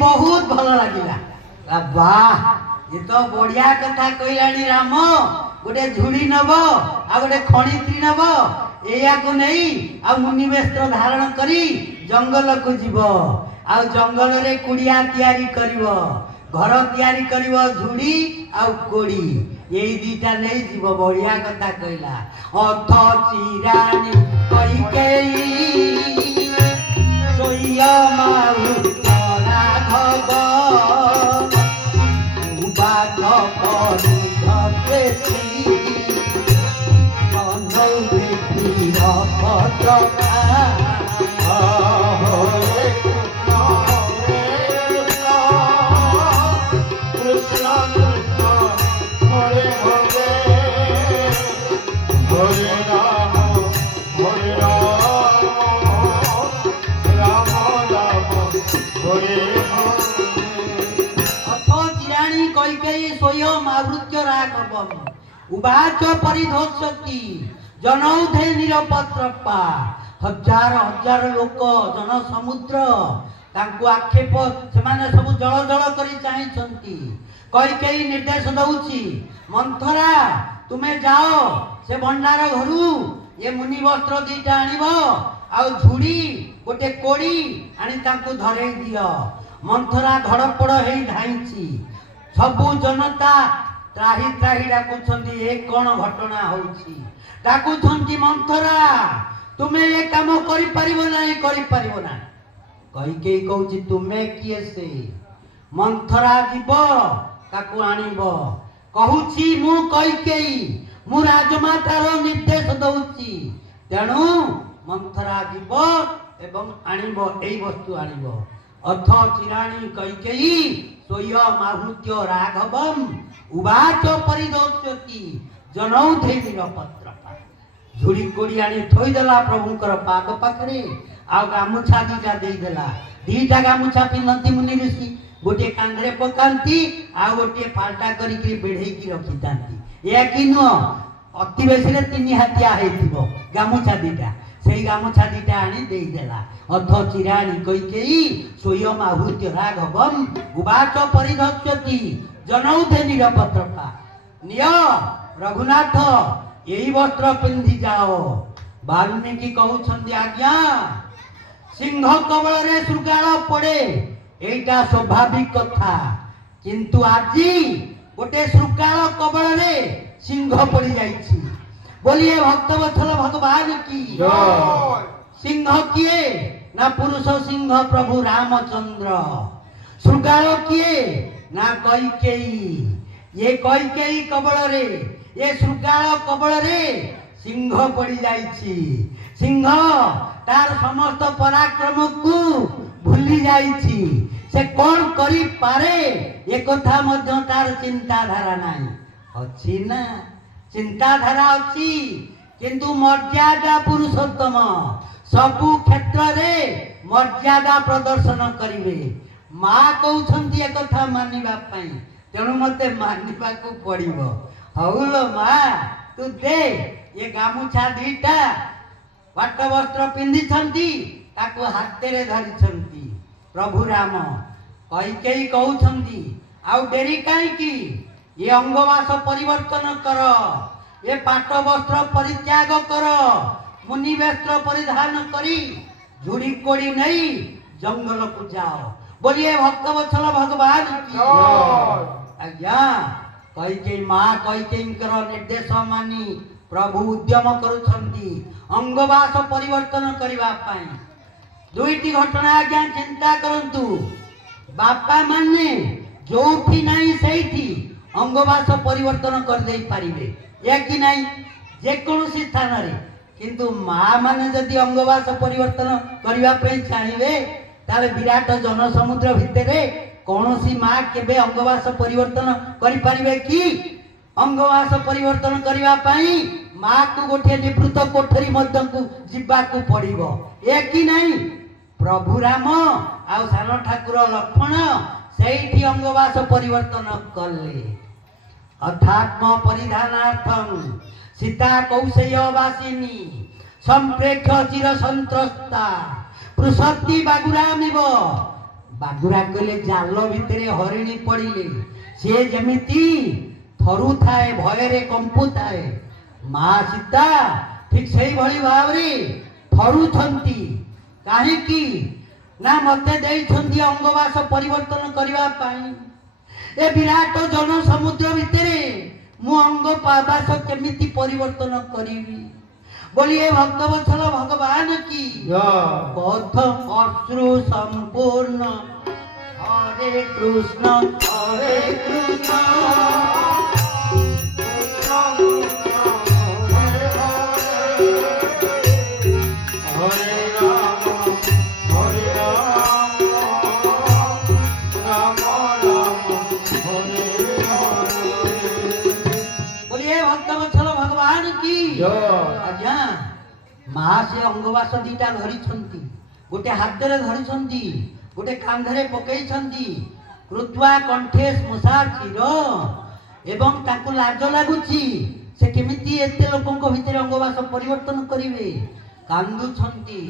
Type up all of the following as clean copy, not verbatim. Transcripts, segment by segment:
बहुत भल लगिला। वाह ये तो बढ़िया कथा कहलानी राम। गोटे झुड़ी नब आ गोटे खणित्री नब एया को नहीं आ मुनि वस्त्र धारण करी जंगल को जीव आ जंगल रे कुड़िया तैयारी करिवो घर तैयारी करिवो झुड़ी आ कोड़ी यही दीटा नहीं जीव। बढ़िया कथा कहला। अथ चिरानी कैकेयी सोइया माऊ राघव बाघ परुधेती मनौ बेटीर पत्रका आवृत्य राघवम उवाच परिधोषति जनौधे निरपत्रपा। हजार हजार लोक जन समुद्र तांको आक्षेप सेमाने सब जल जल करी चाहिछंती। कैकेयी निर्देश दउची मंथरा तुमे जाओ से भंडार घरु ये मुनि वस्त्र दीटा आनिबो आ झुड़ी गोटे कोड़ी आनी तांको धरेई दियो। मंथरा धड़पड़ हेई धाइची। सबु जनता त्राही त्राही डाकुछंती ए कोन घटना होउची। डाकुछंती मंथरा तुमे ए काम करि परिबो नाही करि परिबो ना। कैकेयी कहूची तुमे किए से मंथरा जीव ताकू आनिबो। कहूची मु कैकेयी मु राजमातार निर्देश दउची तेणु मंथरा जीव एवं आनिबो एई वस्तु आनिबो। अथ चिराणी कैकेयी स्वयं आहूत्य राघवम उवाच परिदोषति जनौधे निरपत्रपा। झुड़ी कोड़ी आनी थोई देला प्रभुंकर पाद पाखरे आ गामुछा दीटा देई देला। दीटा गामुछा पिनंती मुनि ऋषि गोटे कांधरे पकांती आ गोटे फाल्टा करी के बेढेई की रखितांती। ए किनो अति बेसी रे 3 हाथिया हेतिबो गामुछा दीटा सेई गामुछा दीटा आनी देई देला। अथ चिराणी कैकेयी स्वयं आहूत्य राघवम उवाच परिधत्स्यति जनौधे निरपत्रपा। नियो रघुनाथ यही वस्त्र पिंधि जाओ। वाल्मीकि कहउछंती आज्ञा सिंह कबल रे सुगाळ पड़े एटा स्वाभाविक कथा किंतु आजी गोटे सुगाळ कबल रे सिंह पड़ी जाइछि। बोलिए भक्तवत्सल भगवान की जय। सिंह किए ना पुरुष सिंह प्रभु रामचंद्र। सुगाळ किए ना कैकेयी। ये कैकेयी कबल रे ये सुगाळ कबल रे सिंह पड़ी जाइछि। सिंह तार समस्त पराक्रम को भूली जाइछि। से कौन करी पारे ये कथा मध्य तार चिंताधारा नाही अछि ना। चिंताधारा अछि किंतु मर्यादा पुरुषोत्तम सबु क्षेत्र रे मर्यादा प्रदर्शन करिवे। माँ कहउछंती ए कथा मानिबा पई तेणु मते मानिबा को पड़िबो। हौलो माँ तू दे ये गामुछा दीटा पाट वस्त्र पिंधिछंती ताको हाथे रे धरिछंती प्रभु राम। कैकेयी कहउछंती आउ डेरी काई की ये अंगवास परिवर्तन कर ये पाट वस्त्र परित्याग कर मुनि वस्त्र परिधान करी झुड़ी कोड़ी नहीं जंगल को जाओ। बोलिए भक्तवत्सल भगवान की आज्ञा। कैकेयी माँ कैकेयींकर निर्देश मानी प्रभु उद्यम करुछंती अंगवास परिवर्तन करिबा पई। दुईटी घटना आज्ञा चिंता करंतु। बापा माने जोठी नहीं सेठी अंगवास परिवर्तन कर देई पारिबे या कि नहीं जे कोनोसी स्थान रे किंतु माँ माने जदि अंगवास परिवर्तन करिबा पई चाहिबे ताले विराट जनसमुद्र भितरे कौनसी माँ केबे अंगवास परिवर्तन करि पारिबे कि। अंगवास परिवर्तन करिबा पई माँ को गोटे निवृत्त कोठरी मध्य को जिबा को पड़िबो ए कि नहीं। प्रभु राम आ सान ठाकुर लक्ष्मण सेठी अंगवास परिवर्तन कले। अध्यात्म परिधानार्थम सीता कौशेयवासिनी संप्रेक्ष चिर संत्रस्ता पृषति बागुरामिव ବାଗୁରା କହିଲେ ଜାଲ ଭିତରେ ହରିଣୀ ପଡ଼ିଲେ ସେ ଯେମିତି ଥରୁଥାଏ, ଭୟରେ କମ୍ପୁଥାଏ, ମା ସୀତା ଠିକ ସେଇଭଳି ଭାବରେ ଥରୁଛନ୍ତି। କାହିଁକି ନା ମତେ ଦେଇଛନ୍ତି ଅଙ୍ଗବାସ ପରିବର୍ତ୍ତନ କରିବା ପାଇଁ। ଏ ବିରାଟ ଜନ ସମୁଦ୍ର ଭିତରେ ମୁଁ ଅଙ୍ଗ ବାସ କେମିତି ପରିବର୍ତ୍ତନ କରିବି ବୋଲି ଏ ଭକ୍ତବତ୍ସଳ ଭଗବାନ କି ବଦ୍ଧ ଅଶ୍ରୁ ସମ୍ପୂର୍ଣ୍ଣ ହରେ କୃଷ୍ଣ ହରେ କୃଷ୍ଣ ଆଜ୍ଞା ମା ସେ ଅଙ୍ଗବାସ ଦିଟା ଧରିଛନ୍ତି, ଗୋଟେ ହାତରେ ଧରିଛନ୍ତି, ଗୋଟେ କାନ୍ଧରେ ପକେଇଛନ୍ତି। କୃତ୍ୱା କଣ୍ଠେ ସ୍ମଶା ଚିର ଏବଂ ତାଙ୍କୁ ଲାଜ ଲାଗୁଛି ସେ କେମିତି ଏତେ ଲୋକଙ୍କ ଭିତରେ ଅଙ୍ଗବାସ ପରିବର୍ତ୍ତନ କରିବେ। କାନ୍ଦୁଛନ୍ତି,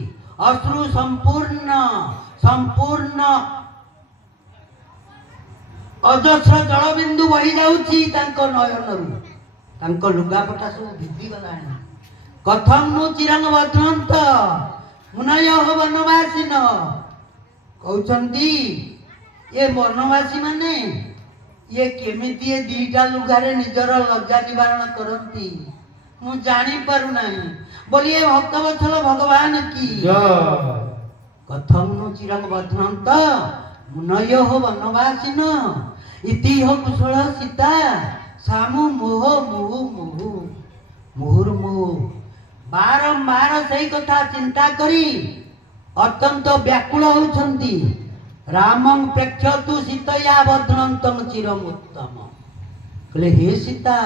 ଅଶ୍ରୁ ସମ୍ପୂର୍ଣ୍ଣ ସମ୍ପୂର୍ଣ୍ଣ ଅଜସ୍ର ଜଳବିନ୍ଦୁ ବହି ଯାଉଛି ତାଙ୍କ ନୟନରୁ। ତାଙ୍କ ଲୁଗାପଟା ସବୁ ଭିଜିଗଲାଣି। କଥଂ ନୁ ଚିରଂ ବଧ୍ନନ୍ତ ମୁନୟଃ ବନବାସିନ। କହୁଛନ୍ତି ଏ ବନବାସୀ ମାନେ ଇଏ କେମିତି ଏ ଦିଟା ଲୁଗାରେ ନିଜର ଲଜ୍ଜା ନିବାରଣ କରନ୍ତି ମୁଁ ଜାଣିପାରୁନାହିଁ ବୋଲି ଏ ଭକ୍ତବତ୍ସଳ ଭଗବାନ କି କଥଂ ନୁ ଚିରଂ ବଧ୍ନନ୍ତ ମୁନୟଃ ବନବାସିନ ଇତିହ କୁଶଳ ସୀତା ସାମୁ ମୋହ ମୁହୁ ମୁହୁ ମୁହୁର୍ମୁହୁ। ବାରମ୍ବାର ସେଇ କଥା ଚିନ୍ତା କରି ଅତ୍ୟନ୍ତ ବ୍ୟାକୁଳ ହେଉଛନ୍ତି। ରାମଂ ପ୍ରେକ୍ଷତୁ ସୀତୟା ବଧ୍ନନ୍ତଂ ଚିରଂ ଉତ୍ତମ। କହିଲେ ହେ ସୀତା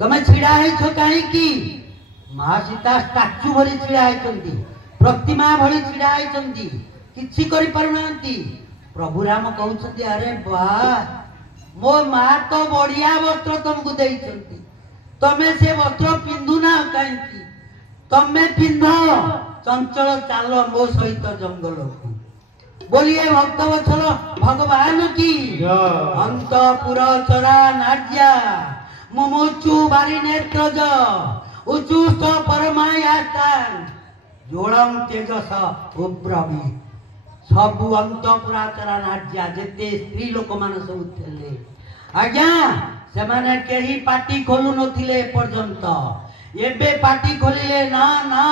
ତମେ ଛିଡ଼ା ହେଇଛ କାହିଁକି? ମା ସୀତା ଷ୍ଟାଚୁ ଭଳି ଛିଡ଼ା ହେଇଛନ୍ତି, ପ୍ରତିମା ଭଳି ଛିଡ଼ା ହେଇଛନ୍ତି, କିଛି କରିପାରୁନାହାନ୍ତି। ପ୍ରଭୁ ରାମ କହୁଛନ୍ତି ଆରେ ବାଃ ମୋ ମା ତ ବଢିଆ ବସ୍ତ୍ର ତମକୁ ଦେଇଛନ୍ତି, ତମେ ସେ ବସ୍ତ୍ର ପିନ୍ଧୁନା କାହିଁକି? ତମେ ପିନ୍ଧ, ଚଞ୍ଚଳ ଚାଲ ମୋ ସହିତ ଜଙ୍ଗଲକୁ ବୋଲି ଏ ଭକ୍ତବତ୍ସଳ ଭଗବାନ କି ଅନ୍ତପୁର ଚରା ନାର୍ଯ୍ୟା ମୁମୁଚୁ ବାରି ନେତ୍ରଜ ଉଚୁଷ୍ଟ ପରମାୟାସ୍ତାନ୍ ଯୋଳଂ ତେଜସ ଉବ୍ରବୀ। ସବୁ ଅନ୍ତପୁରାଚରା ନାର୍ଯ୍ୟା ଯେତେ ସ୍ତ୍ରୀ ଲୋକମାନେ ସବୁ ଥିଲେ ଆଜ୍ଞା ସେମାନେ କେହି ପାଟି ଖୋଲୁ ନଥିଲେ ଏପର୍ଯ୍ୟନ୍ତ। ଏବେ ପାଟି ଖୋଲିଲେ ନା ନା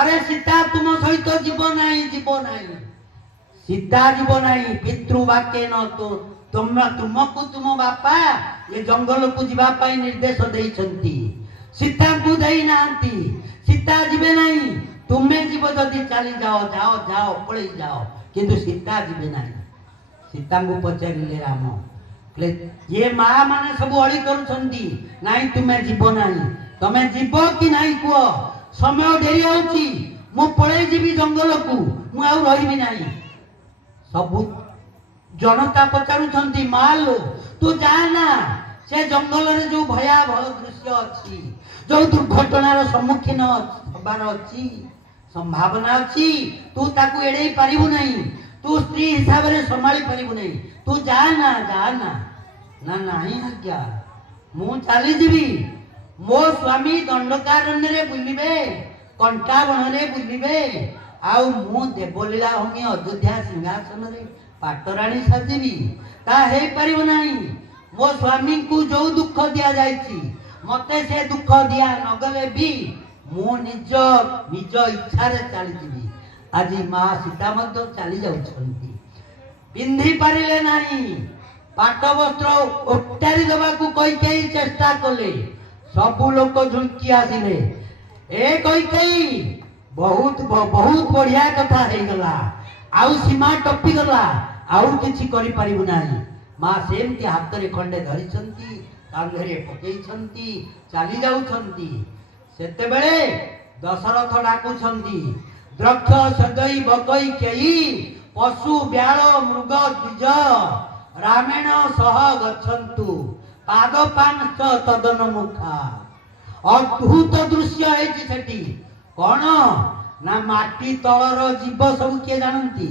ଆରେ ସୀତା ତୁମ ସହିତ ଯିବ ନାହିଁ, ଯିବ ନାହିଁ, ସୀତା ଯିବ ନାହିଁ। ପିତୃବାକ୍ୟ ନ ତୁମକୁ ତୁମ ବାପା ଏ ଜଙ୍ଗଲକୁ ଯିବା ପାଇଁ ନିର୍ଦ୍ଦେଶ ଦେଇଛନ୍ତି, ସୀତାଙ୍କୁ ଦେଇନାହାନ୍ତି। ସୀତା ଯିବେ ନାହିଁ, ତୁମେ ଯିବ ଯଦି ଚାଲି ଯାଅ, ଯାଅ ଯାଅ ପଳେଇ ଯାଅ, କିନ୍ତୁ ସୀତା ଯିବେ ନାହିଁ। ସୀତାଙ୍କୁ ପଚାରିଲେ ରାମ, ये माँ माने सब अली करुछंती नाही तुमे जीव नाही, तमे जीव कि नाही कुह? समय डेरी होउची, मु पळेई जीवी जंगल को, मु आउ रहिबी नाही। सब जनता पचारुछंती माल तू जाना से जंगल रे जो भयावह दृश्य अछि, जो दुर्घटनार सम्मुखीन हबार अछि, संभावना अछि, तू ताकू एड़ेई पारिबु नाही, तू स्त्री हिसाब रे संभाली पारिबु नाही, तू जाना जाना। ना नहीं आज्ञा मु चली जीवी, मो स्वामी दंडकारण्य रे बुलिबे, कंटा बन रे बुलिबे, आउ मु देवलीला होमी अयोध्या सिंहासन रे पाटराणी साजीबी, ता हे परिबो नाही। मो स्वामी को जो दुख दिया जायछि मते से दुख दिया नगले भी मु निज निज इच्छा रे चली जीवी। आज मां सीता मध्य चली जाउछंती, पिंधी पारिले नाही, पाट वस्त्र उतारी देवाकू कैकेयी चेष्टा कले, सबु लोक झुंकी आसिले। ए कैकेयी बहुत बहुत बढ़िया कथा हे गला, आउ सीमा टपी गला, आउ किछि करि परिबु नाही। मां सेमती हाथ रे खंडे धरिछंती, कांधरे पकेइछंती, चाली जाउछंती। सेते बेले दशरथ डाकुछंती, द्रक्ष सदई बकई केई पशु ब्याल मृग द्विज रामेण सह गच्छन्तु पादपांच तदन मुखा। अद्भुत दृश्य है सेठी कौन ना माटी तलर जीव सब किए जानती।